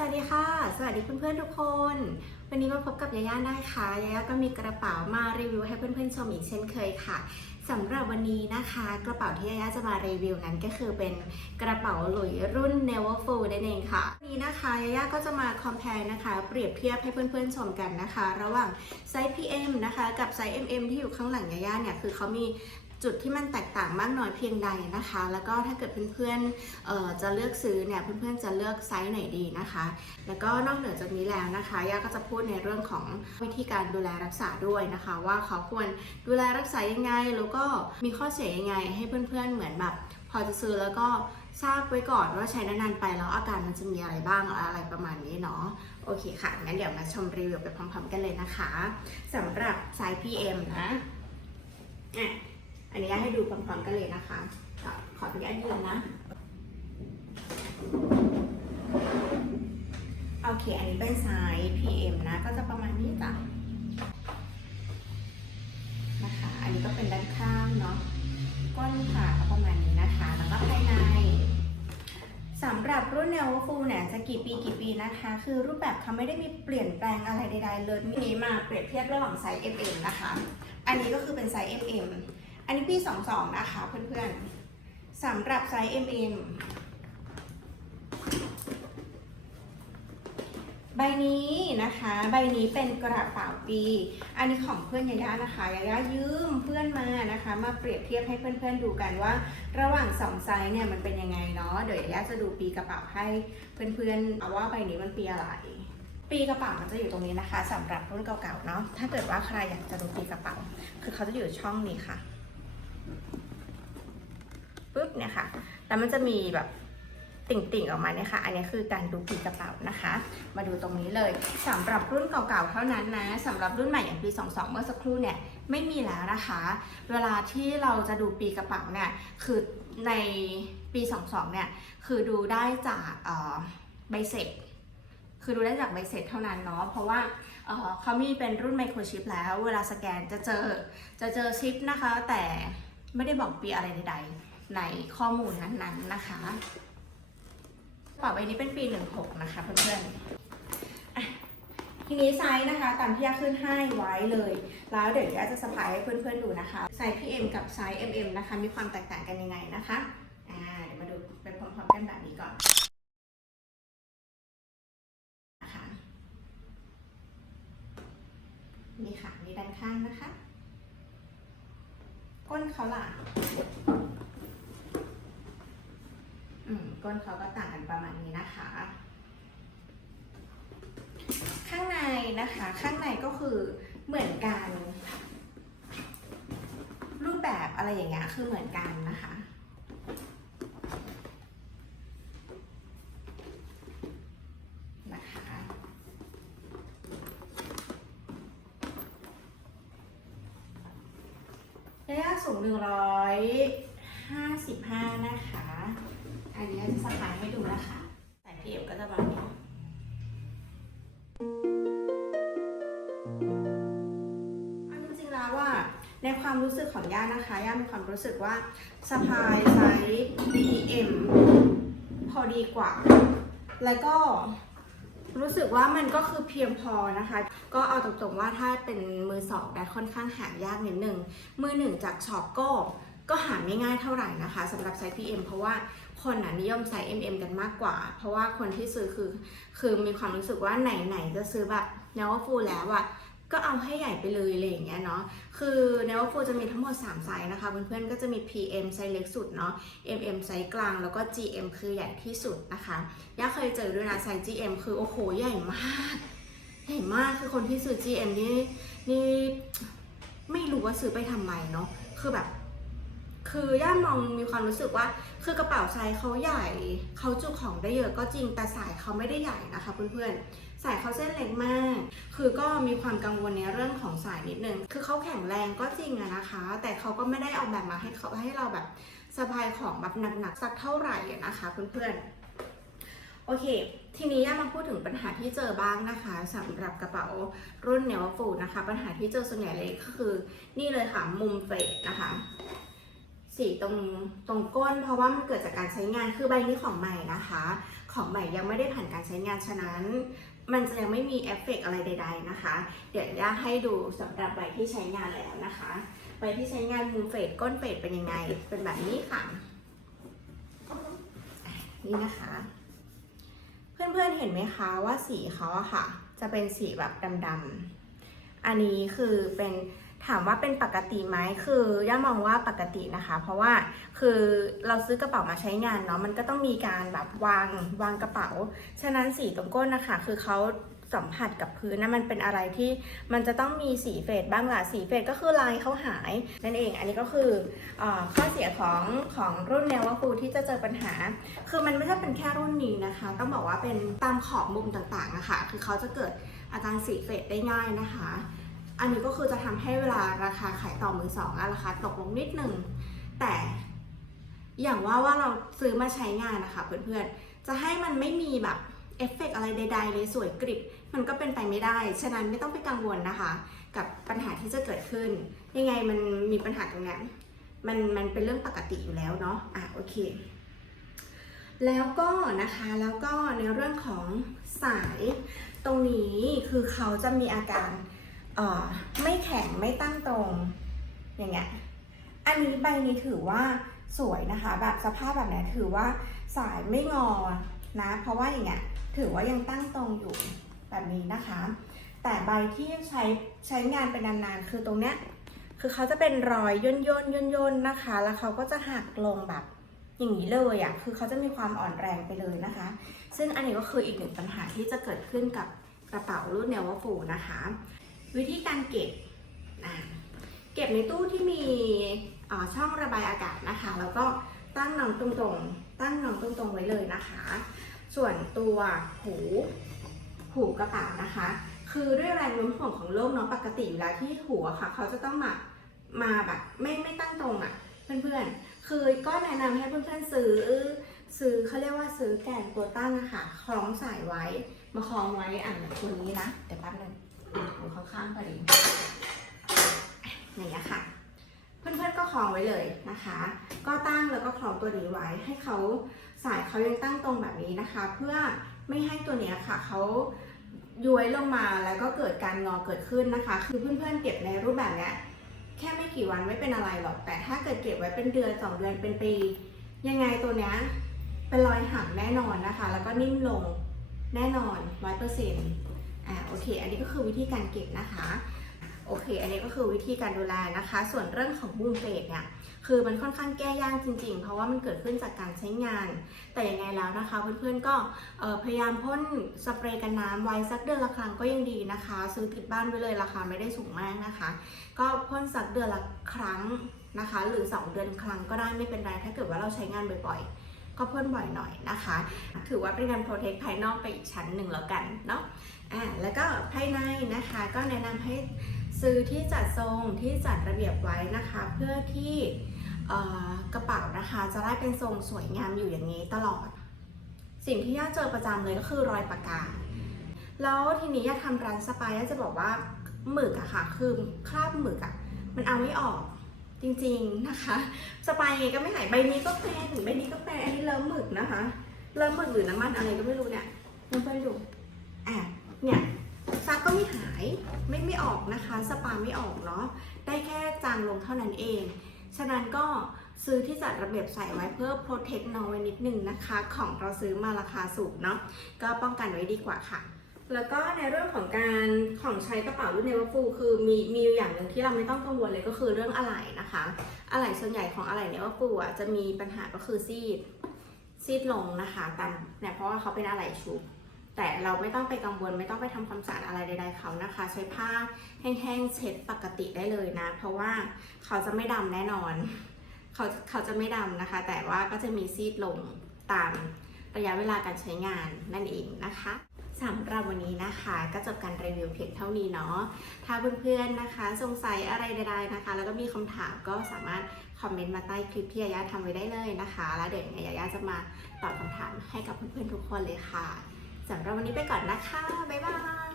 สวัสดีค่ะ สวัสดีเพื่อนๆทุกคน วันนี้มาพบกับยาย่าได้ค่ะยาย่าก็มีกระเป๋ามารีวิวให้เพื่อนๆชมอีกเช่นเคยค่ะสำหรับวันนี้นะคะ กระเป๋าที่ยาย่าจะมารีวิวนั้นก็คือเป็นกระเป๋าหลุยรุ่น Never Full นั่นเองค่ะวันนี้นะคะยาย่าก็จะมา compare นะคะ เปรียบเทียบให้เพื่อนๆชมกันนะคะ ระหว่างไซส์ PM นะคะ กับไซส์ MM ที่อยู่ข้างหลังยาย่าเนี่ยคือเขามี จุดที่มันแตกต่างมากน้อยเพียงใดนะคะ แล้วก็ถ้าเกิดเพื่อนๆเอ่อจะเลือกซื้อเนี่ยเพื่อนๆจะเลือกไซส์ไหนดีนะคะ แล้วก็นอกเหนือจากนี้แล้วนะคะย่าก็จะพูดในเรื่องของวิธีการดูแลรักษาด้วยนะคะ ว่าเขาควรดูแลรักษายังไง แล้วก็มีข้อเสียยังไง ให้เพื่อนๆเหมือนแบบพอจะซื้อแล้วก็ทราบไว้ก่อนว่าใช้นานๆไปแล้วอาการมันจะมีอะไรบ้างอะไรประมาณนี้เนาะโอเคค่ะ งั้นเดี๋ยวมาชมรีวิวไปพร้อมๆกันเลยนะคะสำหรับไซส์ PM นะอะ อันนี้ให้ดูพร้อมๆกันเลยนะคะขอออนุญาตยืนนะ โอเค อันนี้เป็นไซส์ PM นะ ก็จะประมาณนี้จ้ะนะคะ อันนี้ก็เป็นด้านข้างเนาะ ก้นขาประมาณนี้นะคะ แล้วก็ภายในสำหรับรุ่น Neo Full เนี่ยจะกี่ปีกี่ปีนะคะ คือรูปแบบเขาไม่ได้มีเปลี่ยนแปลงอะไรใดๆเลยมีมาเปรียบเทียบระหว่างไซส์ MM นะคะ อันนี้ก็คือเป็นไซส์ MM อันนี้ปี 22 นะคะเพื่อนๆสำหรับไซส์ MM ใบนี้นะคะ ใบนี้เป็นกระเป๋าปี อันนี้ของเพื่อนยาย่านะคะยาย่ายืมเพื่อนมานะคะ มาเปรียบเทียบให้เพื่อนๆดูกันว่า ระหว่างสองไซส์เนี่ยมันเป็นยังไงเนาะเดี๋ยวยาย่าจะดูปีกระเป๋าให้เพื่อนๆเอาว่าใบนี้มันปีอะไร ปีกระเป๋ามันจะอยู่ตรงนี้นะคะสำหรับรุ่นเก่าๆเนาะถ้าเกิดว่าใครอยากจะดูปีกระเป๋า คือเขาจะอยู่ช่องนี้ค่ะ ปุ๊บเนี่ยค่ะ แล้วมันจะมีแบบติ่งๆออกมาเนี่ยค่ะ อันนี้คือการดูปีกระเป๋านะคะ มาดูตรงนี้เลยสำหรับรุ่นเก่าๆเท่านั้นนะสำหรับรุ่นใหม่อย่างปี 22 เมื่อสักครู่เนี่ยไม่มีแล้วนะคะ เวลาที่เราจะดูปีกระเป๋าเนี่ย คือในปี 22 เนี่ย คือดูได้จากใบเสร็จ คือดูได้จากใบเสร็จเท่านั้นเนาะ เพราะว่าเเขามีเป็นรุ่นไมโครชิปแล้ว เวลาสแกนจะเจอ จะเจอชิปนะคะ แต่ ไม่ได้บอกปีอะไรใดๆ ในข้อมูลนั้นๆนะคะกระเป๋าใบนี้เป็นปี 16 นะคะเพื่อนๆ ทีนี้ไซส์นะคะตามที่ยาขึ้นให้ไว้เลย แล้วเดี๋ยวยาจะสปายให้เพื่อนๆดูนะคะไซส์ PM กับไซส์ MM นะคะ มีความแตกต่างกันยังไงนะคะ อ่าเดี๋ยวมาดูไปพร้อมๆกันแบบนี้ก่อนนะคะนี่ค่ะนี่ด้านข้างนะคะ ก้นเขาล่ะ อืม ก้นเขาก็ต่างกันประมาณนี้นะคะ ข้างในนะคะ ข้างในก็คือเหมือนกัน รูปแบบอะไรอย่างเงี้ยคือเหมือนกันนะคะนะคะ ระยะสูงหนึ่งร้อยห้าสิบห้านะคะ อันนี้จะสะพายให้ดูนะคะใส่พี่เอ๋ก็จะแบบนี้อันจริงแล้วว่าในความรู้สึกของย่านะคะ ย่ามีความรู้สึกว่าสะพายไซส์ PM พอดีกว่า แล้วก็ รู้สึกว่ามันก็คือเพียงพอนะคะ ก็เอาตรงๆว่าถ้าเป็นมือสองเนี่ค่อนข้างหายากนิดนึงมือหนึ่งจากช็อปก็ก็หาไม่ง่ายเท่าไหร่นะคะสำหรับไซส์ PM เพราะว่าคนน่ะนิยมไซส์ MM กันมากกว่า เพราะว่าคนที่ซื้อคือ คือมีความรู้สึกว่าไหนๆจะซื้อแบบเนวฟูแล้วอะ ก็เอาให้ใหญ่ไปเลยอะไรอย่างเงี้ยเนาะ คือแนวฟูจะมีทั้งหมด 3 ไซส์นะคะเพื่อนๆ ก็จะมี PM ไซส์เล็กสุดเนาะ MM ไซส์กลาง แล้วก็ GM คือใหญ่ที่สุดนะคะย่าเคยเจอด้วยนะไซส์ GM คือโอ้โหใหญ่มาก ใหญ่มากคือคนที่ซื้อ GM นี่นี่ไม่รู้ว่าซื้อไปทำไมเนาะ คือแบบ คือย่ามองมีความรู้สึกว่า คือกระเป๋าไซส์เขาใหญ่ เขาจุของได้เยอะก็จริง แต่สายเขาไม่ได้ใหญ่นะคะเพื่อนๆ สายเขาเส้นเล็กมาก คือก็มีความกังวลในเรื่องของสายนิดนึง คือเขาแข็งแรงก็จริงอะนะคะ แต่เขาก็ไม่ได้ออกแบบมาให้เขาให้เราแบบสะพายของแบบหนักๆสักเท่าไหร่นะคะเพื่อนๆ โอเค ทีนี้ย่ามาพูดถึงปัญหาที่เจอบ้างนะคะสำหรับกระเป๋ารุ่นเนวฟูนะคะ ปัญหาที่เจอส่วนใหญ่เลยก็คือ นี่เลยค่ะมุมเฟดนะคะสีตรงตรงก้นเพราะว่ามันเกิดจากการใช้งานคือใบนี้ของใหม่นะคะ ของใหม่ยังไม่ได้ผ่านการใช้งานฉะนั้น มันจะยังไม่มีเอฟเฟกต์อะไรใด ๆ นะคะ เดี๋ยวย่าให้ดูสำหรับใบที่ใช้งานแล้วนะคะ ใบที่ใช้งานมุมเฟดก้นเฟดเป็นยังไง เป็นแบบนี้ค่ะ นี่นะคะ เพื่อนๆเห็นไหมคะว่าสีเขาอะค่ะ จะเป็นสีแบบดำๆอันนี้คือเป็น ถามว่าเป็นปกติไหมคือย่ามองว่าปกตินะคะ เพราะว่าคือเราซื้อกระเป๋ามาใช้งานเนาะมันก็ต้องมีการแบบวางวางกระเป๋า ฉะนั้นสีตรงก้นนะคะ คือเขาสัมผัสกับพื้นนะมันเป็นอะไรที่มันจะต้องมีสีเฟดบ้างล่ะสีเฟดก็คือลายเขาหายนั่นเอง อันนี้ก็คืออข้อเสียของของรุ่นแนวว่าฟูที่จะเจอปัญหา คือมันไม่ใช่เป็นแค่รุ่นนี้นะคะ ต้องบอกว่าเป็นตามขอบมุมต่างๆนะคะคือเขาจะเกิดอาการสีเฟดได้ง่ายนะคะ อันนี้ก็คือจะทำให้เวลาราคาขายต่อมือสองราคาตกลงนิดหนึ่ง แต่อย่างว่าว่าเราซื้อมาใช้งานนะคะเพื่อนๆ จะให้มันไม่มีแบบเอฟเฟกต์อะไรใดๆเลยสวยกริบ มันก็เป็นไปไม่ได้ ฉะนั้นไม่ต้องไปกังวลนะคะ กับปัญหาที่จะเกิดขึ้น ยังไงมันมีปัญหาตรงนั้นมันมันเป็นเรื่องปกติอยู่แล้วเนาะอะโอเค แล้วก็นะคะแล้วก็ในเรื่องของสายตรงนี้คือเขาจะมีอาการ ไม่แข็งไม่ตั้งตรงอย่างเงี้ยอันนี้ใบนี้ถือว่าสวยนะคะ แบบสภาพแบบนี้ถือว่าสายไม่งอนะ เพราะว่าอย่างเงี้ยถือว่ายังตั้งตรงอยู่แบบนี้นะคะ แต่ใบที่ใช้ใช้งานเป็นนานๆคือตรงเนี้ยคือเขาจะเป็นรอยย่นย่นย่นย่นๆนะคะ แล้วเขาก็จะหักลงแบบอย่างนี้เลยอะคือเขาจะมีความอ่อนแรงไปเลยนะคะ ซึ่งอันนี้ก็คืออีกหนึ่งปัญหาที่จะเกิดขึ้นกับกระเป๋ารุ่นเนวฟูนะคะ วิธีการเก็บ เก็บในตู้ที่มีช่องระบายอากาศนะคะ แล้วก็ตั้งน้องตรงๆ ตั้งน้องตรงๆไว้เลยนะคะ ส่วนตัวหู หูกระเป๋านะคะ คือด้วยแรงโน้มถ่วงของโลกน้องปกติอยู่แล้วที่หูอะค่ะ เขาจะต้องมามาแบบไม่ไม่ตั้งตรงอะเพื่อนๆ คือก็แนะนำให้เพื่อนๆซื้อซื้อเขาเรียกว่าซื้อแกนตัวตั้งอะค่ะคล้องสายไว้ มาคล้องไว้อะแบบตัวนี้นะ เดี๋ยวแป๊บนึง อยู่ข้างๆพอดีอย่างเงี้ยค่ะ เพื่อนๆก็คล้องไว้เลยนะคะ ก็ตั้งแล้วก็คล้องตัวนี้ไว้ให้เขาสายเขายังตั้งตรงแบบนี้นะคะ เพื่อไม่ให้ตัวเนี้ยค่ะเขาย้วยลงมาแล้วก็เกิดการงอเกิดขึ้นนะคะ คือเพื่อนๆเก็บในรูปแบบเนี้ยแค่ไม่กี่วันไม่เป็นอะไรหรอก แต่ถ้าเกิดเก็บไว้เป็นเดือนสองเดือนเป็นปี ยังไงตัวเนี้ยเป็นรอยหักแน่นอนนะคะ แล้วก็นิ่มลงแน่นอนร้อยเปอร์เซ็นต์ อ่าโอเค อันนี้ก็คือวิธีการเก็บนะคะโอเค อันนี้ก็คือวิธีการดูแลนะคะ ส่วนเรื่องของบูมเฟดเนี่ย คือมันค่อนข้างแก้ยากจริง ๆ เพราะว่ามันเกิดขึ้นจากการใช้งาน แต่ยังไงแล้วนะคะ เพื่อนๆ ก็เอ่อพยายามพ่นสเปรย์กันน้ำไว้สักเดือนละครั้งก็ยังดีนะคะ ซื้อติดบ้านไว้เลยราคาไม่ได้สูงมากนะคะ ก็พ่นสักเดือนละครั้งนะคะ หรือ 2 เดือนครั้งก็ได้ไม่เป็นไร ถ้าเกิดว่าเราใช้งานบ่อยๆ ก็พ่นบ่อยหน่อยนะคะ ถือว่าเป็นการโปรเทคภายนอกไปอีกชั้นหนึ่งแล้วกันเนาะ อ่าแล้วก็ภายในนะคะก็แนะนำให้ซื้อที่จัดทรงที่จัดระเบียบไว้นะคะ เพื่อที่กระเป๋านะคะจะได้เป็นทรงสวยงามอยู่อย่างนี้ตลอด สิ่งที่ย่าเจอประจำเลยก็คือรอยปากกา แล้วทีนี้ย่าทำร้านสปายย่าจะบอกว่าหมึกอะค่ะ คือคราบหมึกอะมันเอาไม่ออกจริงๆนะคะ สปายยังไงก็ไม่หายใบนี้ก็เป็นใบนี้ก็เป็นอันนี้เริ่มหมึกนะคะเริ่มหมึกหรือน้ำมันอะไรก็ไม่รู้เนี่ยเพื่อนๆดูอ่ เนี่ยซักก็ไม่หายไม่ไม่ออกนะคะ สปาไม่ออกเนาะได้แค่จางลงเท่านั้นเอง ฉะนั้นก็ซื้อที่จัดระเบียบใส่ไว้เพื่อโปรเทคน้องไว้นิดนึงนะคะ ของเราซื้อมาราคาสูงเนาะก็ป้องกันไว้ดีกว่าค่ะ แล้วก็ในเรื่องของการของใช้กระเป๋ารุ่นเนวฟูคือมีมีอยู่อย่างหนึ่งที่เราไม่ต้องกังวลเลยก็คือเรื่องอะไหล่นะคะ อะไหล่ส่วนใหญ่ของอะไหล่เนวฟูอะจะมีปัญหาก็คือซีดซีดลงนะคะตามเนี่ยเพราะว่าเขาเป็นอะไหล่ชุบ แต่เราไม่ต้องไปกังวลไม่ต้องไปทำความสะอาดอะไรใดๆเขานะคะ ใช้ผ้าแห้งๆเช็ดปกติได้เลยนะ เพราะว่าเขาจะไม่ดำแน่นอน เขาเขาจะไม่ดำนะคะ แต่ว่าก็จะมีซีดลงตามระยะเวลาการใช้งานนั่นเองนะคะสำหรับวันนี้นะคะก็จบการรีวิวเพียงเท่านี้เนาะถ้าเพื่อนๆนะคะ สงสัยอะไรใดๆนะคะ แล้วก็มีคำถามก็สามารถคอมเมนต์มาใต้คลิปที่ยายาทำไว้ได้เลยนะคะ แล้วเดี๋ยวยังไงยายาจะมาตอบคำถามให้กับเพื่อนๆทุกคนเลยค่ะ สำหรับวันนี้ไปก่อนนะคะ บ๊ายบาย